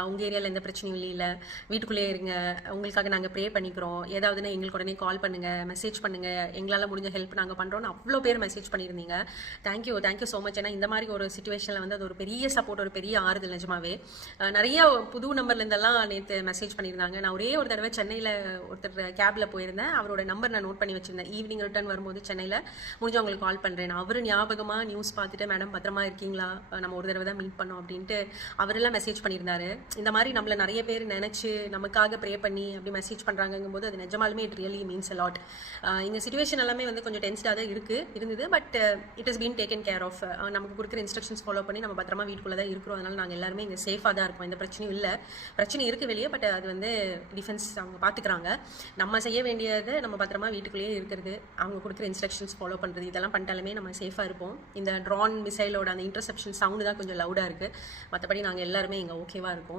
உங்கள் ஏரியாவில் எந்த பிரச்சனையும் இல்லை, வீட்டுக்குள்ளேயே இருங்க, உங்களுக்காக நாங்கள் ப்ரே பண்ணிக்கிறோம், ஏதாவதுன்னா எங்களுக்கு உடனே கால் பண்ணுங்கள், மெசேஜ் பண்ணுங்கள், எங்களால் முடிஞ்ச ஹெல்ப் நாங்கள் பண்ணுறோன்னு அவ்வளோ பேர் மெசேஜ் பண்ணியிருந்தீங்க. Thank you so much. ஏன்னா இந்த மாதிரி ஒரு சுச்சுவேஷனில் வந்து அது ஒரு பெரிய சப்போர்ட், ஒரு பெரிய ஆறுதல் நிஜமாவே. நிறைய புது நம்பர்லேருந்தெல்லாம் நேற்று மெசேஜ் பண்ணியிருந்தாங்க. நான் ஒரே ஒரு தடவை சென்னையில் ஒருத்தர் கேபில் போயிருந்தேன், அவரோட நம்பர் நான் நோட் பண்ணி வச்சுருந்தேன். ஈவினிங் ரிட்டர்ன் வரும்போது சென்னையில் முடிஞ்சவங்களுக்கு கால் பண்ணுறேன். அவர் ஞாபகமாக நியூஸ் பார்த்துட்டு, மேடம் பத்திரமா இருக்கீங்களா, நம்ம ஒரு தடவை தான் மீட் பண்ணோம் அப்படின்ட்டு அவரெல்லாம் மெசேஜ் பண்ணியிருந்தாரு. இந்த மாதிரி நம்மள நிறைய பேர் நினைச்சு நமக்காக ப்ரே பண்ணி அப்படி மெசேஜ் பண்றாங்கும் போது அது நிஜமாலுமே it really means a lot. இந்த சிச்சுவேஷன் எல்லாமே வந்து கொஞ்சம் டென்ஸ்டாக தான் இருந்தது. But it is been taken care of. நமக்கு கொடுக்குற இன்ஸ்ட்ரக்ஷன்ஸ் ஃபாலோ பண்ணி நம்ம பத்திரமா வீட்டுக்குள்ள தான் இருக்கிறோம். அதனால நாங்கள் எல்லாருமே இங்கே சேஃபாக தான் இருக்கோம். எந்த பிரச்சனையும் இல்லை. பிரச்சனை இருக்கு வெளியே, பட் அது வந்து டிஃபென்ஸ் அவங்க பார்த்துக்கிறாங்க. நம்ம செய்ய வேண்டியது நம்ம பத்திரமா வீட்டுக்குள்ளேயே இருக்கிறது, அவங்க கொடுக்குற இன்ஸ்ட்ரக்ஷன்ஸ் ஃபாலோ பண்ணுறது, இதெல்லாம் பண்ணிட்டாலுமே நம்ம சேஃபாக இருப்போம். இந்த ட்ரான் மிசைலோட அந்த இன்டர்செப்ஷன் சவுண்டு தான் கொஞ்சம் லவுடாக இருக்குது. மற்றபடி நாங்கள் எல்லாருமே இங்கே ஓகேவாக இருக்கோம்.